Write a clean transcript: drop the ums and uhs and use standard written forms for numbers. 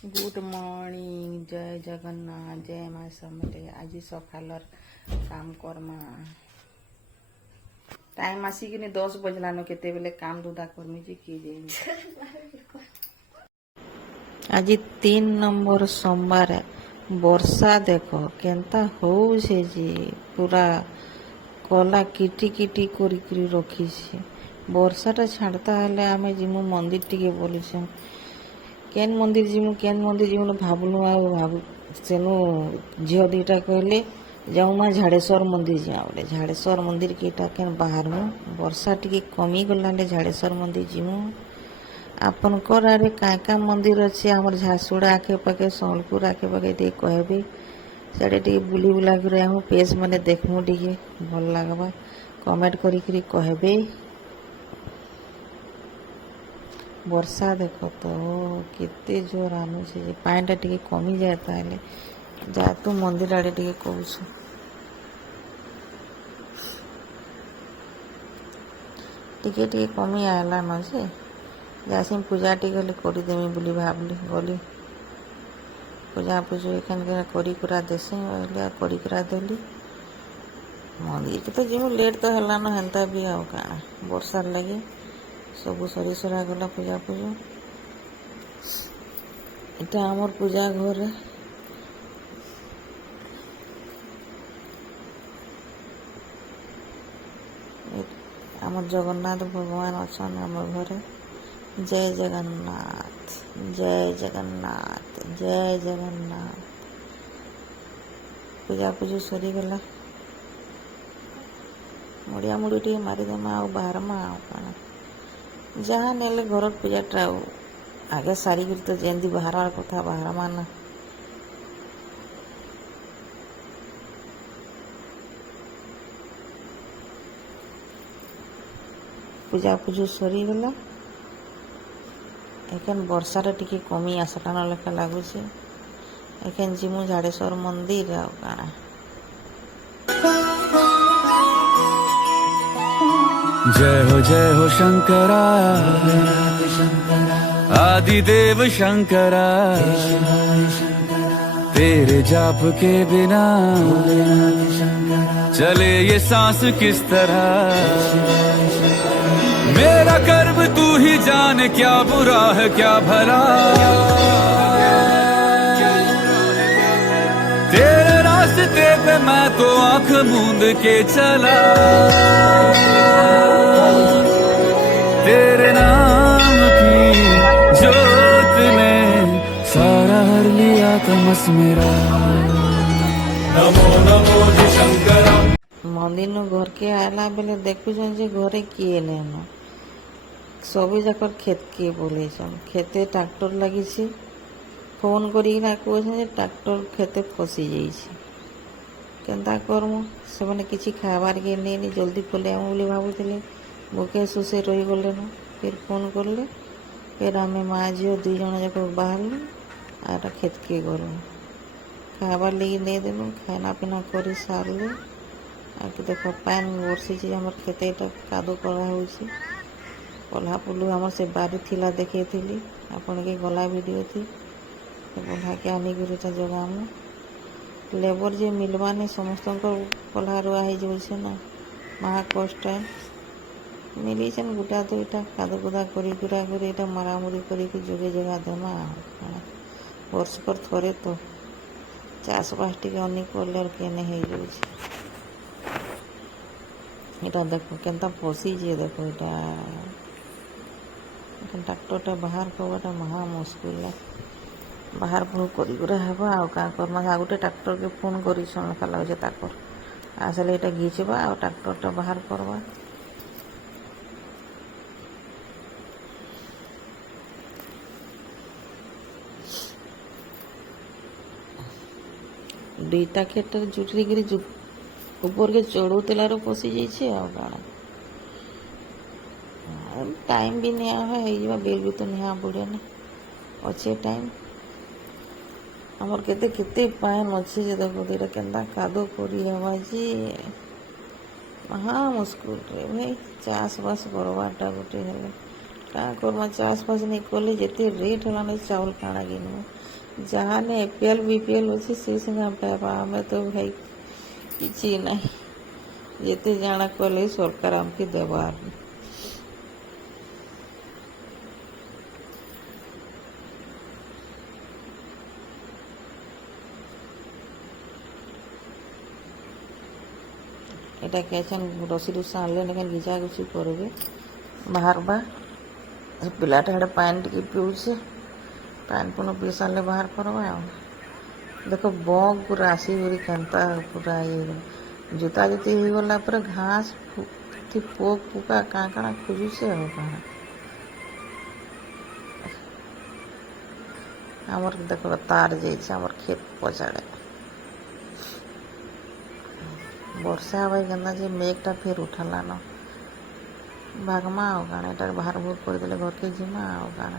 good morning जय जगन्नाथ जय माँ समले आज सकाल काम करमा टाइम आसिक 10 बजलान केते बेले काम दुदा करमी जे किए जाए आज 3 नंबर सोमवार वर्षा देख केनता हो से जी पूरा कला किटी किटी करी रखी वर्षाटा छाड़ता हेले आमे जिमु मंदिर टिके बोलीछन केन मंदिर जीवु भावलु भाव सेनु झील दुईटा कहले जाऊ माँ झाड़ेश्वर मंदिर जा बोले झाड़ेश्वर मंदिर के केन बाहर वर्षा टी कमी गला झाड़ेश्वर मंदिर जीमु आपन कर आरे क्या मंदिर अच्छे आम झारसुड़ा आखे पाखे सम्बलपुर आखे पाखे टे कहबे साढ़े टे बुली बुला कर पेज मैंने देखमु टे भल लगवा कमेंट करी कहबे वर्षा देख तो केते जोर आनुचे पानीटा टे कमी जाए ताले जा तू मंदिर आड़े टे कहूँ टे कमी आला न जे जासी पूजा टी गले करदेमी बोली भावली गली पूजा पूजा एखान करी कुरा देसी करी कुरा देली मंदिर के तो जीव लेट तो है न हेन्ता भी आउ का वर्षार लगे सब सरी सरा गला पूजा पूजा इटा आमर पूजा घर आमर जगन्नाथ भगवान अच्छा आमर घरे जय जगन्नाथ जय जगन्नाथ जय जगन्नाथ पूजा पूजा सरी गला मुड़िया मुड़ी टे मारिदेमा आ बाहर मा आ जहाँ नेले घर पूजाटा आगे सारिक तो जमी बाहर कथा बाहर माना पूजा पूजा सरी गला एखन वर्षाटा टिके कमी आसाटा न लेखा लगुच एखन जीमु झाड़ेश्वर मंदिर आ काना जय हो शंकरा आदिदेव शंकरा तेरे जाप के बिना चले ये सांस किस तरह मेरा कर्म तू ही जाने क्या बुरा है क्या भला तेरे रास्ते पे मैं तो आंख मूंद के चला तेरे नाम की जोत ने सारा हर लिया तमस मेरा नमो नमो जी शंकरा मंदिर नु घर के आला बेले देखुछन जे घरे किए लेन सभी जाकर खेत किए बोले खेते ट्रैक्टर लगी फोन करिना कहछन जे ट्रैक्टर खेते फसी जाइए केनता करमु से मैंने किसी खाबार के नहीं जल्दी पले आम बोली भावुले भूखे सुसे रही गले न फिर फोन करले फिर आम माँ झील 2 जन जाक बाहर आटा खेत के गलु खाबार लगे नहीं देलु खाना पीना कर सारू आ देख पान बर्षी आम खेत कादो कराऊ पल्हा पुलु आम से बारी थिला देखे थी आपन के गला वीडियो थी पल्हा के आनिक जगामु लेबर जे मिलवानी समस्त पल्हा रुआ हो ना महा कष्ट मिली गोटा 2टा कादो कुदा कर मरामुरी कर जोगे जगह देमा वर्ष पर थोड़े तो चाषबास टी अनेक कले केने हो देख केनता फसी जे देख ट्रैक्टरटा बाहर करवाटा महा मुस्किल है बाहर पुणी करा आ गोटे ट्रैक्टर के फोन कर लगे ताकर आसले ये घीचवा आ ट्रैक्टरटा बाहर करवा दुईटा खेत जुटरी गिरी ऊपर के चढ़ुतेलार पशि जाइए टाइम भी नहीं बेल भी तो नहीं पड़े ना अच्छे टाइम आमर केते केते पान अच्छे जे देखो दीटा केनता कादो करी हवा जी महा मुस्किल रे भाई चाष बास करवाटा गोटे हेले କାଁ କର୍ମା ଚାଷ୍ ବାସ୍ ନାଇଁ କଲେ ଯେତେ ରେଟ୍ ହେଲାନ ଚାଉଲ୍ କାଣା ଘିନ୍ମୁ ଯାହାନେ APL BPL ଅଛି ସେ ସିନା ପାଇବା ଆମେ ତ ଭାଇ କିଛି ନାହିଁ ଯେତେ ଜାଣା କଲେ ସରକାର ଆମକେ ଦେବାର୍ এটা কেছেন রসি রুসা আনলে নেখান ঘিচা ঘুচি করবে ବାହାରବା ପିଲାଟା ହେଟା ପାଣି ଟିକେ ପିଉଛେ ପାଣି ପୁଣି ପିଇ ସାରିଲେ ବାହାର କରବା ଆଉ ଦେଖ ବଗ୍ ପୁରା ଆସିକରି କେନ୍ତା ପୁରା ଇଏ ଜୁତା ଜୁତି ହେଇଗଲା ପରେ ଘାସ ପୋକ ପୁକା କାଣା କାଣା ଖୋଜୁଛେ ଆଉ କାଣା ଆମର ଦେଖ ତାର ଯାଇଛି ଆମର କ୍ଷେତ ପଛାଡ଼େ ବର୍ଷା ହବା କେନ୍ତା ଯେ ମେଘଟା ଫେର୍ ଉଠାଲାନ ଭାଗମା ଆଉ କାଣା ଏଟାରେ ବାହାର ଭୁର କରିଦେଲେ ଘରକେ ଯିମା ଆଉ କାଣା